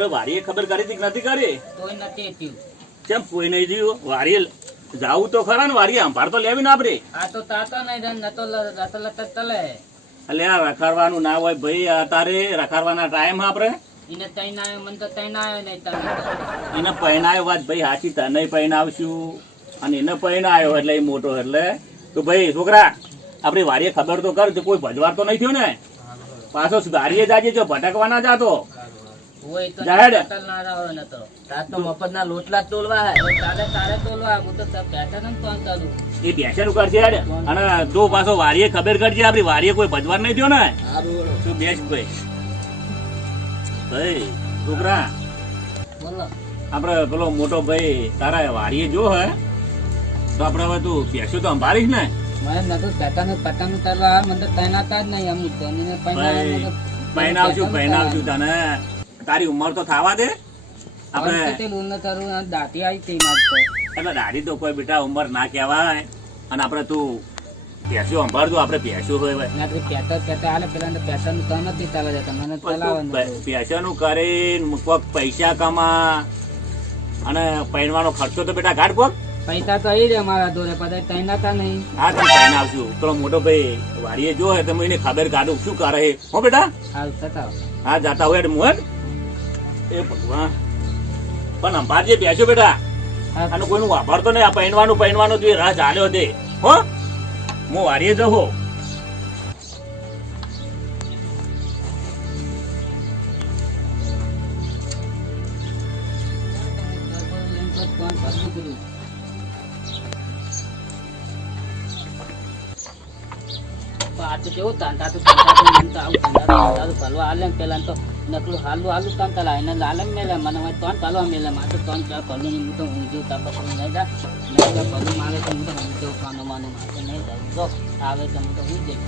આપણે વાડીએ ખબર કરી હતી કે નથી કરી? તોય નથી થયું. કેમ કોઈ નહીં થયું? વાડીએ જાવું તો ખરા ને, વાડીએ સંભાળ તો લેવી ને આપણે. આ તો તાતો નહીં નતો લત તલે. એટલે આ રખાડવાનું ના હોય ભાઈ, અત્યારે રખાડવાના ટાઈમ આપણે એને તઈ ના આવ્યો, મને તો તઈ ના આવ્યો નહીં તને. એને પહેણાયો વાત ભાઈ સાચી, તને પહેણાવશું અને એને પહેણાયો એટલે એ મોટો. એટલે તો ભાઈ છોકરા આપણી વાડીએ ખબર તો કર, કોઈ ભજવાર તો નહીં થયો ને? પાછો વાડીએ જાજે, જો ભટકવાના જાતો. હોય તો જાહેર. તલ ના રહ્યો નતો. રાત તો મફતના લોટલા તોલવા હે. તારે તોલવા, હું તો બેઠા ને કોણ ચાલું. એ બેસેલું કરશે યાર. અને તું પાછો વાડીએ ખબર કરજે, આપણી વાડીએ કોઈ ભજવાર નહીં થયો ને? તું બેસ ભાઈ. ભાઈ છોકરા બોલો. આપડે પેલો મોટો ભાઈ તારા વાડીએ જો હે તો આપડે હવે તું બેસ્યું તો સંભાળીશ ને? મને નતું પતંગ તલવા, મને તો તૈનાતા જ નહીં અમુક તો. પહેણાવશું તને. તારી ઉંમર તો થવા દે. આપડે દાંતી આવી તે નાખતો. એટલે દાઢી તો કોઈ બેટા ઉંમર ના કહેવાય. અને આપડે તું બેસ્યું સંભાળજો, આપડે બેસ્યું હોય પેશાનું કરીને કોક પૈસા કમા અને પહેરવાનો ખર્ચો તો બેટા ઘાટ કોક. પૈસા તો આવી રહ્યા મારા જોડે, બધા તૈનાતા નહીં. હા તું પહેણાવશું. પેલો મોટો ભાઈ વાડીએ જો હે તમે એને ખબર કાઢું શું કરે હો બેટા. હા જાતા હોય મોહન. એ ભગવાન પણ અંબારજી બેસ્યો બેટા. અને કોઈનું વાપરતો નહીં. આ પહેરવાનું તું રાહ ચાલ્યો દે હો. હું વાડીએ જહો. કેવું તાંતા ભલવા હાલે પેલા તો નકલું હાલું તાન તલા એને લાલમ મેલે મને તોન તલવા મેલે મારે તોન ચા ભલું નહીં. હું તો ઊંધું તાબકું નહીં જા નહીં ભલું મારે તો હું તો ઊંધું કાનો માનો મારે નહીં જાય. જો આવે તો હું તો હું જઈ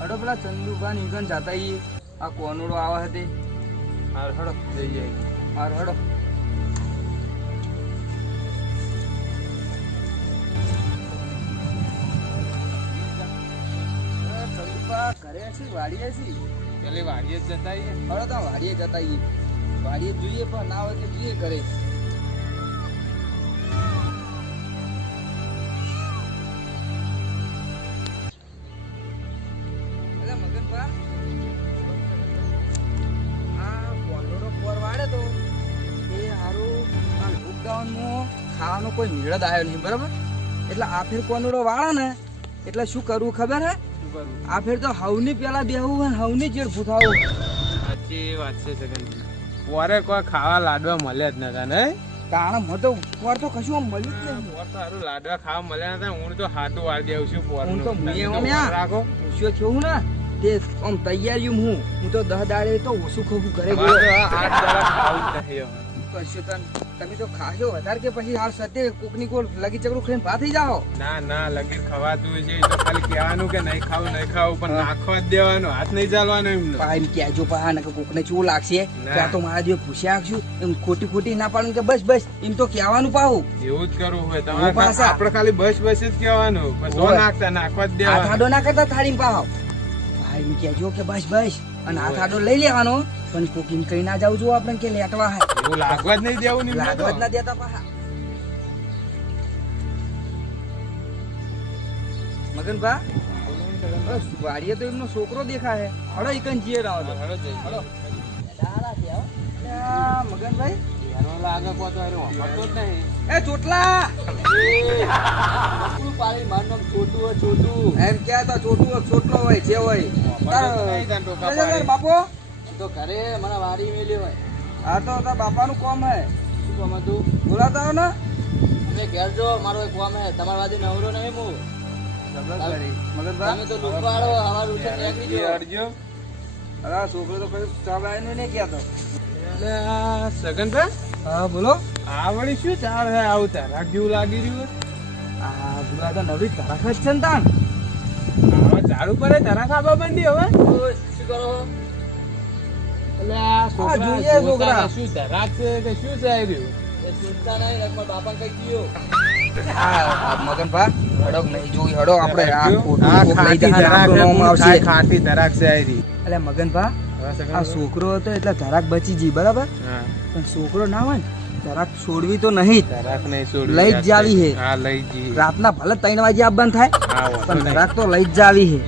હડો પેલા ચંદુભાઈ ઈગન જાતા ઈ આ કોનુડો આવા હતી. હાર હડો જઈ જાય. હાર હડો. ઘરે છે વાડીએ છે. પેલે વાડીએ જ જતા આવીએ. હડો તો વાડીએ જતા આવીએ. વાડીએ જોઈએ પણ ના હોય તો જોઈએ ઘરે. ખાવાનો કોઈ મેળ જ આવ્યો નહીં બરાબર. એટલે આ ફેર કોનુડો વાળા ને એટલે શું કરવું ખબર હે? આ ફેર તો હવની પેલા બેહવું હોય, હવની જેડ ભૂથાવું. સાચી વાત છે સગનજી. પોરે કોઈ ખાવા લાડવા મળે જ નતા ને. કારણ મોટો પોર તો કશું આમ મળ્યું જ નહીં. પોર તો સારું લાડવા ખાવા મળ્યા નતા. હું તો હાથું વાળી દેવું છું પોર. હું તો રાખો પૂછ્યો છું ને તે આમ તૈયારી હું તો 10 દાડે તો ઓછું ખાવું ઘરે ગયો. 8 દાડા ખાવું જ નહીં. કશું તમે તો ખાશો વધારે કે પછી હાલ સતે કોકની કોલ લગી ચકડું ખાઈને ભા થઈ જાઓ. ના લગીર ખવાતું છે. તો ખાલી કહેવાનું કે નહીં ખાવું પણ નાખવા જ દેવાનું, હાથ નહીં ચાલવાનો એમનો. એમ કહેજો પા ને કોકને ચેવું લાગશે ત્યાં તો મારા જે પૂછ્યા આપશું એમ ખોટી ના પાડું કે બસ એમ તો કહેવાનું પાવું. એવું જ કરવું હોય તમારે. આપણે ખાલી બસ જ કહેવાનું, નાખવા જ દેવાનું. હાથ આડો ના કરતા થાળી પાવ. એમ કહેજો કે બસ અને હાથ આડો લઈ લેવાનો. પણ કોકીમ કઈ ના જાવ જો આપણે કે લેટવા હે. એવું લાગવા જ નહીં દેવું. લાગવા જ ના દેતા પાહા. મગનભા વાડીએ તો એમનો છોકરો દેખાય. હડો ઈકન જીએ રાવ તો હડો. મગનભાઈ લાગે કો તો હતો જ નહીં. એ ચોટલા પાડી મારનો છોટું એમ ક્યાં તો છોટલો હોય જે હોય. બાપો તો ઘરે મને વાડી મેલી હોય. હા તો બાપાનું કોમ હે. શું કામ હતું? બોલાતા હો ને તમે ઘેર જો, મારો એક કોમ હે. તમારા વાદી નવરો નહીં હું. તમે તો લુકવાડો અમાર ઉઠે નીકળી ગયો. અરે છોકરો તો કઈ ચાવાય નહીં કહેતો. એટલે આ સગનભાઈ. હા બોલો. આ વળી શું ચાર હે? આવું તરાક જેવું લાગી રહ્યું. આ ગુલા તો નવી તરાક જ છે ને તાન. હવે ચાલુ કરે તરાક આબા બંધી. હવે શું કરો? એટલે આ છોકરા શું તરાક છે કે શું છે? આવ્યું ચિંતા નહીં. બાપા કઈ ગયો આ મગનભા હડો નહીં જોઈ હડો આપણે આ ખોટું આ કોક લઈ ખાટી જાય ધરાક આપણું નામ આવશે ખાટી ધરાક છે આયરી. એટલે મગનભા હવે સગન આ છોકરો હતો એટલે ધરાક બચી ગઈ બરાબર હા, પણ છોકરો ના હોય ને ધરાક છોડવી તો નહીં જ. ધરાક નહીં છોડવી. લઈ જ જાવી હે. હા, લઈ જ જી. રાતના ભલે 3 વાગે આ બંધ થાય હા, વાંધો પણ નહીં. ધરાક તો લઈ જ જાવી હે.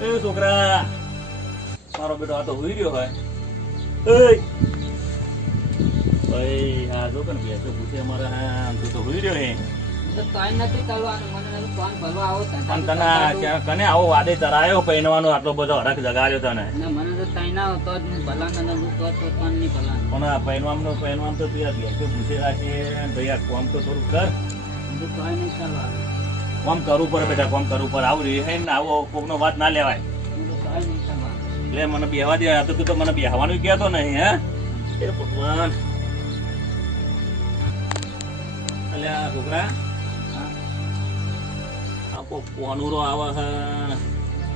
એ છોકરા મારો બેટો આ તો હોઈ રહ્યો હોય ભાઈ આ જો કે બેસો પૂછે અમારે હા તું તો હોઈ રહ્યો હે તો તોય નથી ચાલવાનું મને નથી ફોન ભરવા આવો પણ તને ક્યાં કને આવો વાદે ચરાયો પૈણવાનો આટલો બધો હરખ જગાડ્યો તને ને મને તો તઈ ના તો જ હું ભલાના ને હું તો ફોન નહીં ભલાના પણ આ પૈણવામ તો તું યાર બેસો પૂછે રાખે ભાઈ આ કોમ તો થોડું કર હું તો તોય નહીં ચાલવાનું કોમ કરવું પડે બેટા કોમ કરવું પડે આવું રહે ને આવો કોકનો વાત ના લેવાય હું તો તોય નહીં ચાલવાનું એટલે મને બેહવા દે આ તો તું તો મને બેહવાનું કહેતો નહીં હે એ ભગવાન અલ્યા છોકરા આ પોનુરો આવે હે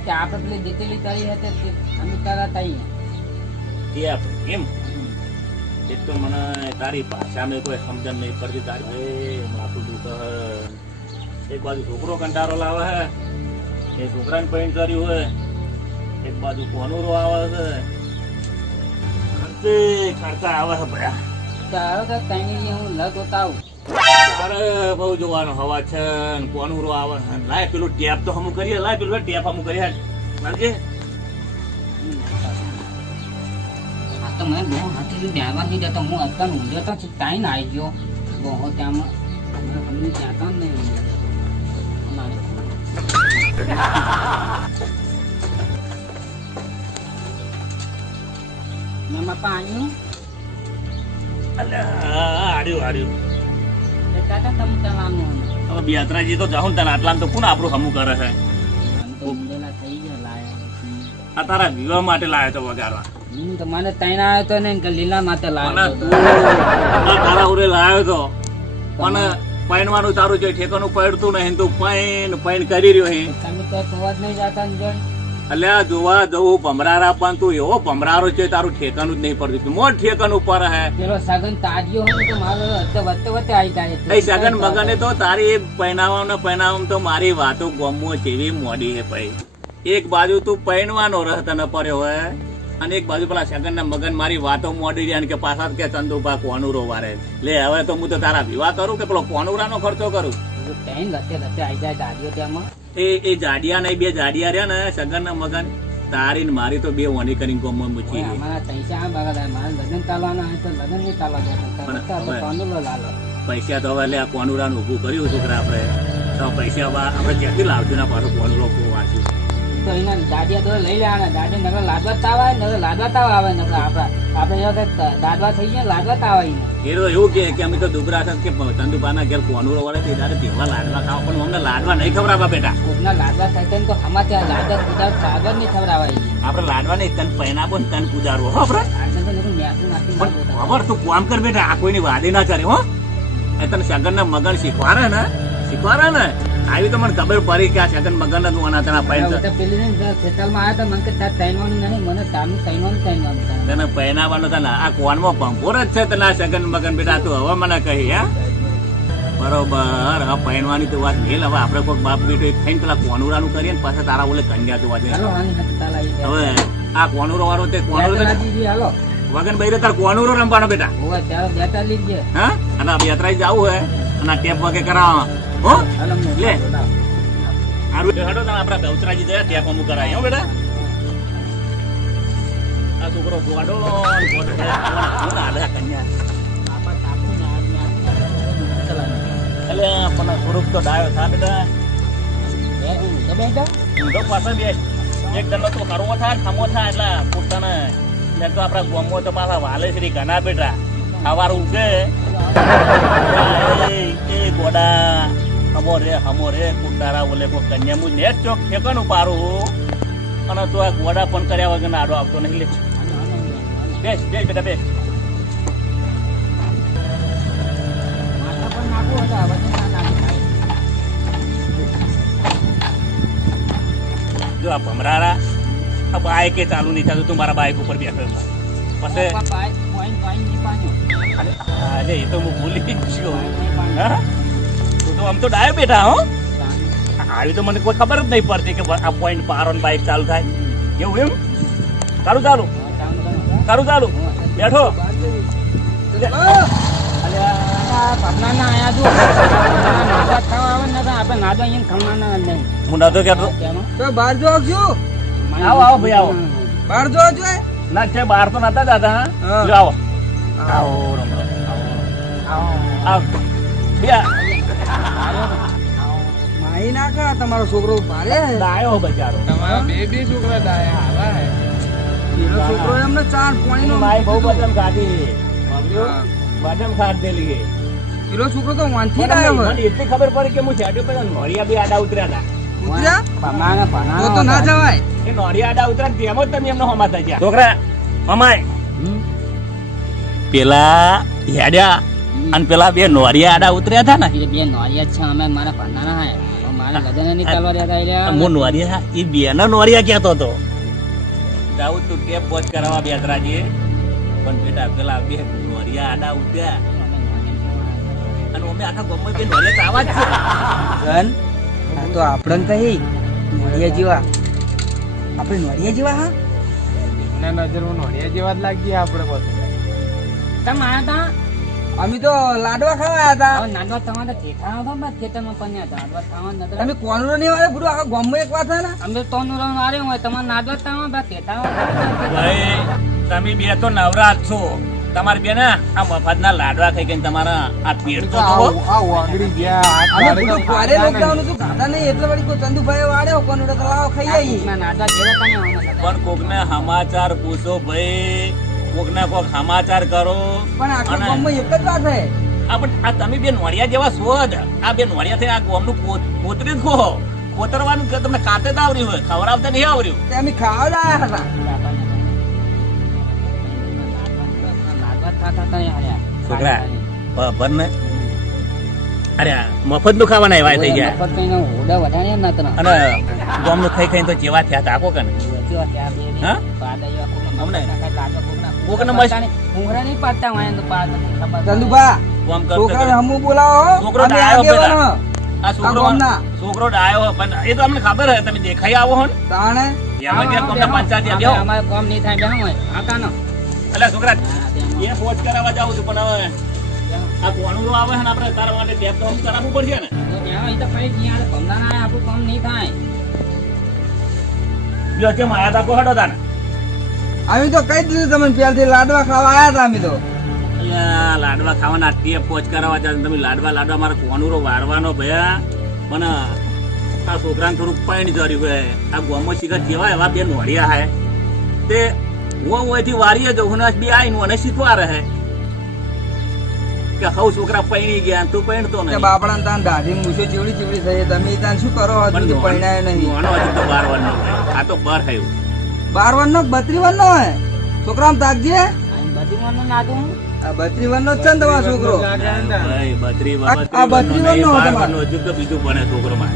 કે આપણે પેલી દીતેલી તારી હતી અમે તારા તાઈ એમ એક તો મને તારી ભાષામાં કોઈ સમજણ નહીં પડતી તારી માથું દુખે એક બાજુ છોકરો કંટાળો લાવે હે એ છોકરાને પેન્ટ કર્યું હોય એક બાજુ પોનુરો આવે છે ખર્ચા આવે છે ભયા તારો તો તઈ હું લગ હોતા આવું તારે બહુ જોવાનો હવા છે ને પોનુરો આવે છે લાય પેલું ટેપ તો હમું કરીએ લાય પેલું ટેપ હમું કરીએ મારજે આ તો મને બહુ હાથી બેહવા નહીં દેતો હું અત્યારે ઊંઘ્યો તો તાઈ ના આવી ગયો બહુ ત્યાંમાં અમને ત્યાં તો નહીં ઊંઘ્યો મામા પાણી આડ્યું દાદા તમે ચલાવવાનું હવે બિયાત્રાજી તો જાઉં તને આટલા તો કોણ આપણું હમું કરે છે તો ઊંઘેલા થઈ ગયા લાયા આ તારા વિવાહ માટે લાવ્યો તો વગાડવા તો મને તૈન આવ્યો તો ને કે લીલા માતે અને લાવ્યો તું આ તારા ઉરે લાવ્યો તો પણ પૈણવાનું તારું જે ઠેકાનું પડતું નહીં તું પૈણ કરી રહ્યો હે તમે તો સવાજ નહીં જાતા ને જોઈ અલ્યા જોવા જવું ભમરારા પણ તું એવો ભમરારો છે તારું ઠેકાનું જ નહીં પડતું તું મોટ ઠેકાનું ઉપર હે પેલો સગન તાજ્યો હોય તો મારો વચ્ચે વચ્ચે આવી જાય એ સગન મગને તો તારી પૈણાવામાં તો મારી વાતો ગમો જેવી મોડી હે ભાઈ એક બાજુ તું પૈણવાનો રહ તને પડ્યો હોય અને એક બાજુ પેલા સગન ના મગન મારી વાતો મોડી રહ્યા કે પાછા કે ચંદુભા કોનુરો વારે લે હવે તો હું તો તારા વિવાહ કરું કે પેલો કોનુરાનો ખર્ચો કરું ટ્રેન વચ્ચે વચ્ચે આવી જાય તાજ્યો ત્યાંમાં એ જાડિયા નહીં બે જાડિયા રહ્યા ને સગન ના મગન તારી ને મારી તો બે વણી કરીને ગમો મૂકી ઓય, અમારા પૈસા બગાડે મારે લગ્ન ચાલવાના હોય તો લગ્ન નહીં ચાલવા દેતા હવે- કોનુલો લાલો પૈસા તો હવે આ કોનુરાનું ઊભું કર્યું છોકરા આપણે તો પૈસા હવે આપણે ક્યાંથી લાવશું ને પાછું કોનુરો વાંચ્યું તો એના દાદિયા તો લઈ લેવાના દાદી નગર લાદવા તાવ આવે નગર લાદવા તાવ આવે નગર આપણે જો કે દાદવા થઈ ગયા લાદવા તાવ આવે એ તો એવું કે અમે તો દુબરા છે કે ચંદુપાના ઘેર કોનુરો વળે તે તારે તેવા લાડવા ખાવા પણ અમને લાડવા નહીં ખવડાવવા બેટા કોકના લાદવા થાય તો હમા ત્યાં લાદવા કુદાર સાગર નહીં ખવડાવાય આપણે લાડવા નહીં તન પૈનાબો ને તન કુદારવો હો આપણે આજને તો નકરું મેસું નાખી પણ ખબર તું કામ કર બેટા આ કોઈની વાદે ના કરે હો એ તને સગન ના મગન શીખવાડે ને આવી તો મને ખબર પડી કે આ સગન મગન નું અનાથના પૈન પેલી ખેતરમાં આવ્યા તો મને કે તાર તૈનવાનું નહીં મને તારનું તૈનવાનું તને પૈનાવાનો તને આ કોનમાં પંપોર જ છે તને આ સગન મગન બેટા તું હવે મને કહી હે બરોબર હવે પૈણવાની તો વાત મેલ હવે આપણે કોઈ બાપ બેટો એક થઈને પેલા કોનુરાનું કરીએ ને પાછા તારા ઓલે કન્યા જોવા જઈએ હાલો આની હાથે તાલ આવી જાય હવે આ કોનુરો વાળો તે કોનુરો રાજીજી હાલો વગન ભાઈ તાર કોનુરો રમવાનો બેટા હોવા ચાલો બેટા લીજે હા અને આ યાત્રા જવું હોય અને આ ટેપ વગે કરાવવા હો હાલો લે હારું હેડો તમે આપણા ગૌતરાજી જયા ટેપ અમુક કરાય હો બેટા આ છોકરો ગોડો કોણ હાલે કન્યા બાપા સાપુ ને એટલે પણ થોડુંક તો ડાયો થા બેટા ઊંધો પાછળ બેસ એક દંડો તો કરવો થાય ખમો થાય એટલે પોતાને એટલે તો આપણા ગોમો તો પાછા વાલે શ્રી ઘણા બેટા સવાર ઉગે એ ગોડા હમો રે કુંડારા બોલે કોઈ કન્યા મું ને ચોક ઠેકાનું પારું અને તો આ ગોડા પણ કર્યા વગર આડો આવતો નહીં લે બેસ બેસ બેટા બેસ. માથા પર નાખવું હોય તો આ બધું ના નાખી. જો આ ભમરારા આ બાઈકે ચાલુ નહીં થતું, તું મારા બાઈક ઉપર બેઠો પછી અરે એ તો હું ભૂલી જ છું. હા તું તો આમ તો ડાયો બેઠા હો. આવી તો મને કોઈ ખબર જ નહીં પડતી કે આ પોઈન્ટ પાર ઓન બાઈક ચાલુ થાય એવું એમ. ચાલુ ચાલુ ચાલુ ચાલુ બેઠો. હું નતો કહેતો. તો બહાર જો આવજો. આવો આવો ભાઈ આવો. બહાર જો આવજો. ના છે બહાર તો નતા જતા. હા. જો આવો આવો રમ રમ. આવો બે માહી નાખા તમારો છોકરો ભારે હે. ડાયો બચારો. તમારા બે છોકરા ડાયા આવા હે. એનો છોકરો એમને ચાર પાણીનો માય બહુ બદમ ખાધી. બદમ ખાધ દેલી. પેલો છોકરો તો વાંચી ડાયો મને હોય. એટલી ખબર પડી કે હું શેડ્યુ પર નોરિયા બી આડા ઉતર્યા હતા. ઉતર્યા તો ના જવાય. એ નોરિયા આડા ઉતર્યા તેમ જ તમે એમનો હમા થઈ ગયા. છોકરા મમાય પેલા હેડ્યા અને પેલા બે નોરિયા આડા ઉતર્યા હતા ને. બે નોરિયા છે અમે મારા પાનાના હે મારા લગન નહીં ચાલવા દેતા એટલે હું નોરિયા એ બે ના નોરિયા કહેતો હતો. જાઉં તું કેબ બોચ કરાવવા બેસરાજી પણ બેટા પેલા બે નોરિયા આડા ઉતર્યા અને અમે આખા ગામમાં બે નોરિયા આવા જ છે. ગન આ તો આપણને કહી નોડિયા જેવા. આપણે નોડિયા જેવા હા. ના નજરમાં નોડિયા જેવા જ લાગી આપણે બધું. તમે આયા તા અમે તો લાડવા ખાવા આવ્યા હતા. નાડવા તમારા ઠેકાણા હતા બસ ખેતરમાં પન્યા હતા નાડવા ખાવા નતા તમે કોનરો નહીં વાળે પૂરું આખા ગામમાં એક વાત હે ને. અમે તો નું વારે હોય તમારા નાડવા ખાવા બસ ઠેકાણા ભાઈ તમે બે તો નવરા જ છો. તમારે બે ને આ મફતના લાડવા ખાઈ ગઈ તમારા આ પેટ તો જુઓ. આ વાગડી ગયા અમે પૂરું પારે લોકડાઉન હતું ખાધા નહીં એટલે વળી કોઈ ચંદુભાઈ વાળ્યો કોનરો તો લાવો ખાઈ આવીએ. નાડવા જેવા તને પણ કોકને સમાચાર પૂછો ભાઈ. કોકને કોક સમાચાર કરો. પણ આખા અને ગામમાં એક જ વાત હે. આ પણ આ તમે બે નોળિયા જેવા છો જ. આ બે નોળિયા થઈ આ ગામનું કોતરી જ ખો. કોતરવાનું કે તમને કાતે જ આવડ્યું હોય, ખવડાવતા નહીં આવડ્યું. તે અમે ખાવા લાયા હતા. છોકરા ભર ને અરે મફત નું ખાવાના એવા થઈ ગયા. અને ગામનું ખાઈ ખાઈને તો જેવા થયા હતા આખો કે ને. હા? અમને કોકને મસ્ત ચંદુભા કામ કરતો છોકરાને હતો. હમુ બોલાવો. છોકરો અમે ડાયો આગેવાનો. પેલા. આ આ ગામના. છોકરો ડાયો હોય, પણ એ તો અમને ખબર હે તમે દેખાઈ આવો હો ને. તાણે એમાં ક્યાંક તમને પંચાયત બેહો. કામ નહીં થાય બેહો હોય આકાનો એટલે છોકરા એ પોચ કરાવવા જાવ છું પણ હવે આ કોણું આવે છે ને આપણે તારા માટે ટેપ તો કરાવવું પડશે ને. આપણું કામ નહીં થાય જો કેમ આયા તા કોહડો તા ને. અમે તો કઈ દીધું તમને પહેલથી લાડવા ખાવા આયા હતા અમે તો. અલ્યા લાડવા ખાવાના ટેપ પોચ કરાવવા જાવ તમે લાડવા મારે કોણુરો વારવાનો ભયા. પણ આ છોકરાને થોડુંક પાણી જર્યું હોય. આ ગોમો શીખર જેવા એવા બે નોળિયા હે તે હું અહીંથી વારીએ જઉં ને બે આવીને મને શીખવા રહે કે હવ છોકરા પૈણી ગયા તું પૈણતો કે નહીં. બાપડા તાન દાઢી મૂછો ચીવડી ચીવડી થઈ તમે તાન શું કરો હજુ તો પરણાયો નહીં. નાનો હજી તો 12 વર્ષનો છે. આ તો 12 થયું. 12 વર્ષનો 32 વર્ષનો હે છોકરા આમ તાકજે. બધી મને નાતું આ 32 વર્ષનો જ છે ને તમારો છોકરો. ભાઈ 32 આ 32 વર્ષનો હતો મારો. હજુ તો બીજું ભણે છોકરો માં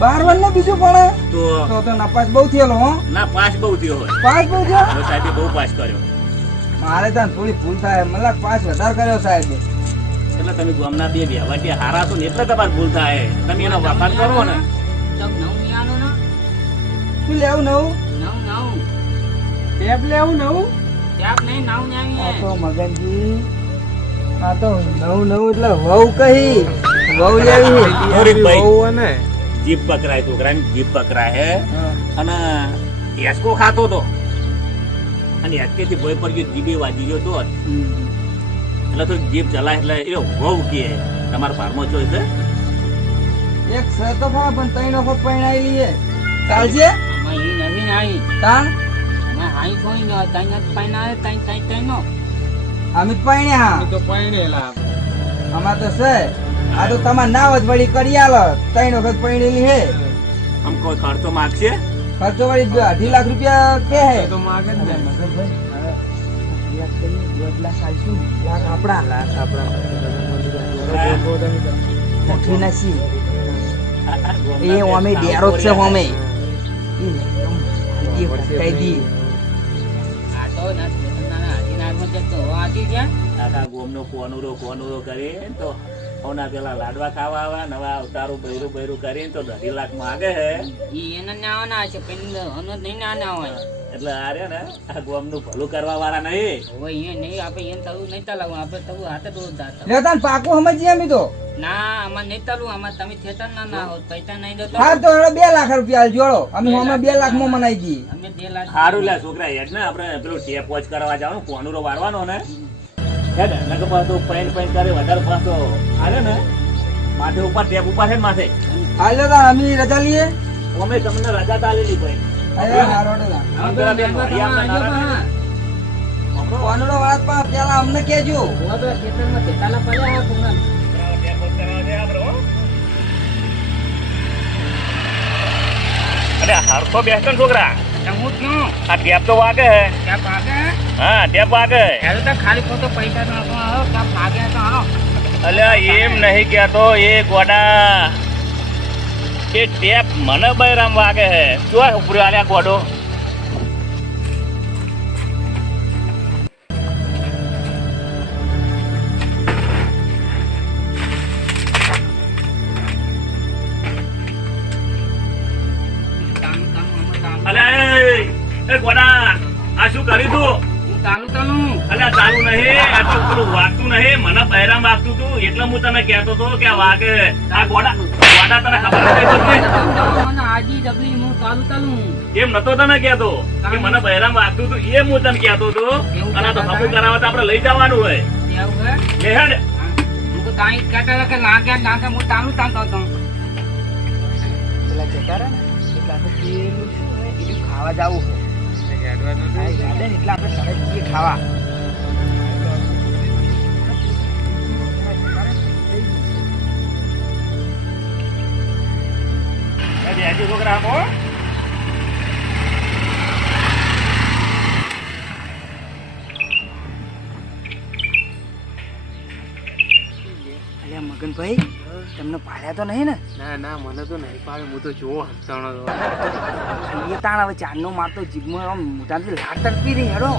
12 વર્ષનો બીજું પડે તો તો નપાસ બહુ થયેલો હો. ના પાસ બહુ થયો હોય. પાસ બહુ થયો. હવે સાહેબે બહુ પાસ કર્યો. મારે ત્યાં થોડી ભૂલ થાય મને પાસ વધારે કર્યો સાહેબ. એટલે તમે ગામના બે વ્યવહાર હારા છો ને એટલે તમારે ભૂલ થાય. તમે એનો વખાણ કરો ને. નવું યાનું ને શું લેવું નવું? નવું ટેપ લેવું નવું ત્યાપ નહીં નવું આ તો ન્યાવી મગનજી આ તો નવું એટલે વહુ કહી વહુ લેવી. થોડીક ભાઈ બહુ ને જીભ પકડાય છોકરાની જીભ પકડાય હે અને એસકો ખાતો તો અને એસકેથી ભય પડી ગયો જીભે વાજી ગયો તો એટલે તો જીભ ચલાય એટલે એ વહુ કે તમારા ફાર્મર ચોઈસ છે. એક સ તો ખા પણ 3 વખત પરણાયેલી હે. ચાલજે નવી આવી તાણ અમે હાઈ કોઈ ન તઈ ન પાઈના તઈ તઈ તઈ નો અમિત પરણ્યા અમે તો પૈણેલા અમાર તો છે. આ તો તમાર નાવ જ વળી કરી આલો 3 વખત પરણેલી હે. આમ કોઈ ખર્ચો માગશે ખર્ચો વળી 2.5 લાખ રૂપિયા કે હે. તો માગે જ ને લાખ કહીએ, 1 લાખ આલશું, લાખ આપણા કોઠીના છીએ. એ અમે ડેરો જ છે અમે એ કહી દઈએ. આ તો ના સ્ટેશનના હાથીનારમાં જતો હાથી ગયા. આખા ગોમનો કોનુરો કરીને તો ઓના પેલા લાડવા ખાવા આવે, નવા અવતારું બૈરું કરીને તો 2.5 લાખ માંગે હે. ઈ એના નાવાના છે પણ હનો નહીં નાના હોય. એટલે આ રે ને આ ગોમનું ભલું કરવા વાળા નહીં. હવે એ નહીં આપણે એમ થવું નહીં ચાલવું, આપણે થવું હાથે દોર દાતા. લે તાન પાકું સમજીએ અમે તો. ના આમાં નહીં ચાલવું, આમાં તમે થેતર ના હોત, પૈસા નહીં દેતો. હા તો હવે 2 લાખ રૂપિયા આલ જોડો, અમે હમણાં 2 લાખમાં મનાઈ દઈએ. અમે 2 લાખ સારું લે છોકરા હેડ ને આપણે પેલું ટેપ વોચ કરવા જવાનું, કોનુરો વારવાનો ને હેડ નકર પાછું પૈન કરે વધારે પાછો આલે ને માથે ઉપર ટેપ ઉપર છે ને માથે. હાલો તાન અમે રજા લઈએ. અમે તમને રજા તો આલેલી ભાઈ. અરે હારો ડેલા કોનડો વાત પા પેલા અમને કેજો. ખેતરમાં ખેતાલા પડ્યા પૂનમ. અરે હરખો બેસતો ને છોકરા, હું ક્યું આ ટેપ તો વાગે હે. ક્યાં ભાગે? હા ટેપ વાગે. હેલો તો ખાલી ખોટો પૈસા નો આવો, ક્યાં ભાગ્યા તો આવો. અલ્યા એમ નહીં કહેતો એ ગોડા, એ ટેપ મને બૈરામ વાગે હે. શું ઉપરી આલ્યા ગોડો? અલ્યા એ ગોડા આ શું કરી તું? ચાલુ ચાલુ અલ્યા ચાલુ નહીં, આ તો પેલું વાગતું નહીં, મને બૈરામ વાગતું તું એટલે હું તને કહેતો હતો કે આ વાગે. આ ગોડા તને ખબર નથી? મને આજી ડબલી હું ચાલુ ચાલુ એમ નતો તને કહેતો કે મને બૈરામ વાગતું તું, એ હું તને કહેતો હતો. અને તો હબુ કરાવવા તો આપણે લઈ જવાનું હોય. એવું હે? લે હેડ. હું તો કાંઈ કહેતા કે લાગ્યા હું ચાલુ ચાલતો હતો. પેલા જતા રહે ને એટલે આપણે પેલું શું હોય બીજું ખાવા જવું હોય. હા, ગાર્ડન એટલે આપણે સરસ જઈએ ખાવા. હજી છોકરા આપો. અલ્યા મગનભાઈ તમને પાડ્યા તો નહીં ને? ના મને તો નહીં પાડે, હું તો જોવો હસતાણો તો. એ તાણ હવે ચાંદનો મારતો જીભમાં આમ મોટાથી લાડ તડપી રહી હેડો.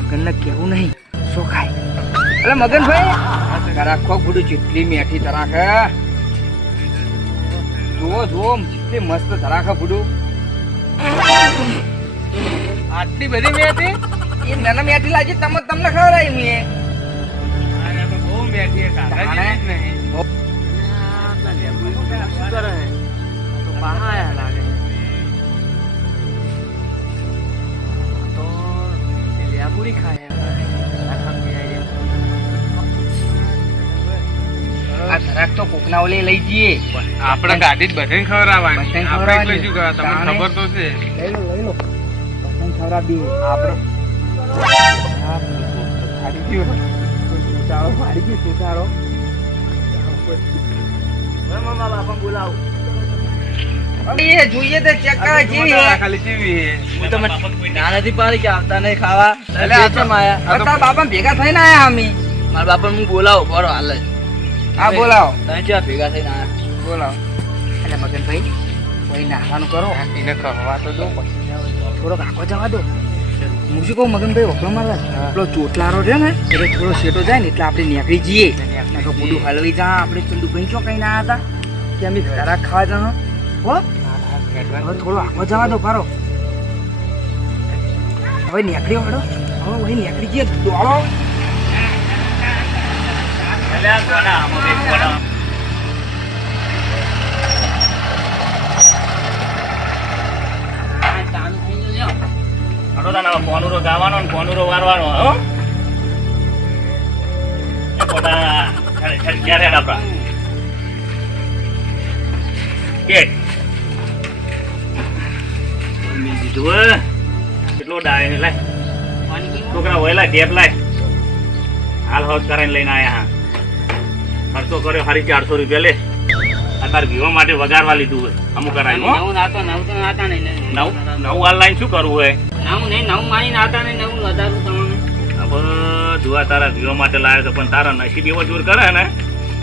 મગનને કેવું નહીં શું ખાય? અરે મગનભાઈ તરાખો બધું જેટલી મેઠી તરાખે જુઓ જેટલી મસ્ત તરાખે બધું. આટલી બધી મેથી? એ નાના મેઠી લાગી તમને ખવડાવી મેં. અરે તો બહુ મેથી કાકા જ નહીં. આટલા લેબુ શું કરે હે? તો બહાર આયા લાગે. તો એ લેબુડી ખાય આ તરાક તો કોકના ઓલે લઈ જઈએ. આપણે ગાડી જ બધાને ખવડાવવાની. બધાને આપણે ખવડાવવાની. શું કરવા તમને ખબર તો છે. લઈ લો પસંદ ખવડાવી આપણે. જોઈએ તો ચેક કરે જેવી હે. ખાલી જેવી હે. હું તો નાનાથી પાડી કે આવતા નહીં ખાવા. એટલે આ તો- તારા બાપા ભેગા થઈને આયા અમે. મારા બાપા હું બોલાવો બરો હાલ જ. હા બોલાવો તમે ચા ભેગા થઈને આયા? બોલાવો. એટલે મગનભાઈ કોઈ નાવાનું કરો, એને ખવા તો દો પછી. થોડોક આખો જવા દો. હું શું કહું મગનભાઈ વખરો મારવા પેલો ચોટલારો છે ને એટલે થોડો શેટો જાય ને એટલે આપણે નીકળી જઈએ. નકર બધું હલવી જા. આપણે ચંદુભાઈ ચો કઈ ના હતા કે અમે ખરાક ખાવા જા હો. હવે થોડો આખો જવા દો પારો. હવે નીકળ્યો હડો. હવે વહી નીકળી જઈએ દોડો. અલ્યા ગોડા આમાં બે ગોડા. આ ચાલુ થઈ ગયું લ્યો. હડો તને હવે કોનુરો ગાવાનો ને કોનુરો વારવાનો હો. એ ગોડા ક્યારે હેડ આપડા કે મિલ દીધું હે. કેટલો ડાય લાય પાણી પીવું? છોકરા હોય લાય ટેપ લાય. હાલ હોત કરીને લઈને આયા હા. ખર્ચો કર્યો હારી 400 રૂપિયા લે આ તાર વિવા માટે વગાડવા લીધું હોય અમુક કરાય હો નવું નાતો નહીં નવું ઓનલાઈન શું કરવું હોય નવું મારી નાતા ને નવું વધારું તમને હવે જોવા તારા વિવા માટે લાવ્યો તો પણ તારા નસીબ એવો જોર કરે ને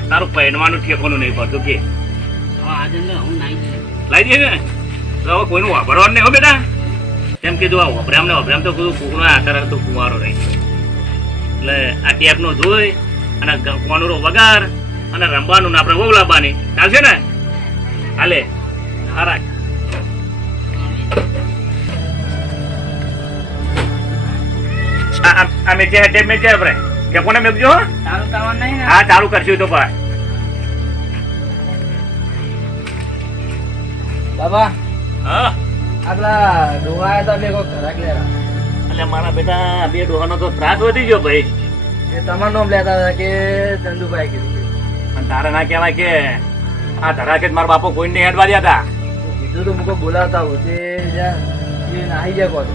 તારું પહેરવાનું ઠેકોનું નહીં પડતું કે હવે આજે હું નાઈ દે લાવી દે ને તો હવે કોઈનું વાપરવાનું નહીં હો બેટા કેમ કે જો આ વપરામ તો બધું કુકડો આધાર તો કુંવારો રહી એટલે આ ટેપનો ધોઈ અને કોનુરો વગાર અને રમવાનું ને આપણે વહુ લાવવાની ચાલશે ને હાલે હારા આ મેચે ટેપ મેચે આપણે કે કોને મેપજો ચાલુ કરવાનું નહીં ને હા ચાલુ કરશું તો ભાઈ બાબા હા આપલા ડોહાયા હતા બે કોઈ ખરાક લેરા એટલે મારા બેટા બે ડોહાનો તો ત્રાસ વધી ગયો ભાઈ એ તમારું નામ લેતા હતા કે ચંદુભાઈ કીધું અને તારે ના કહેવાય કે આ ધરાકે મારા બાપો કોઈને હેડવા દ્યા હતા કીધું તો મુકો બોલાવતા હોતે એ નાહી જાય કોતો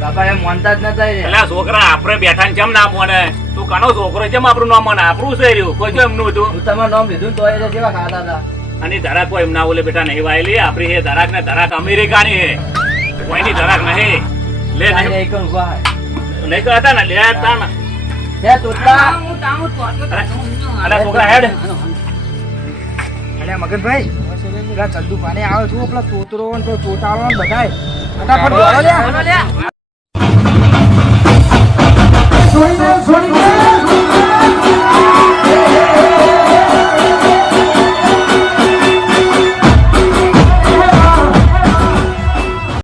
બાપા એમ માનતા જ નતા એટલે આ છોકરા આપણે બેઠા ને કેમ ના મોને તું કાનો છોકરો કેમ આપણું નામ મને આપણું છે રહ્યું કોઈ જો એમનું હતું હું તમારું નામ લીધું ને તો એ કેવા ખાતા હતા અને ધરાક કોઈ એમના ઓલે બેટા નહીં વાયેલી આપણી હે ધરાક ને ધરાક અમેરિકાની હે કોઈની ધરાક નહીં લે કાંઈ નહીં કરું ઉભા હે. નહીં કહેતા ને લે તા ને હે તોતલા હું તામું તો અરે છોકરા હેડ અલ્યા મગનભાઈ પેલા ચંદુ પાને આવે છું પેલા તોતરો ને પેલો ચોટાળો ને બધાય ફટાફટ દોડો લ્યા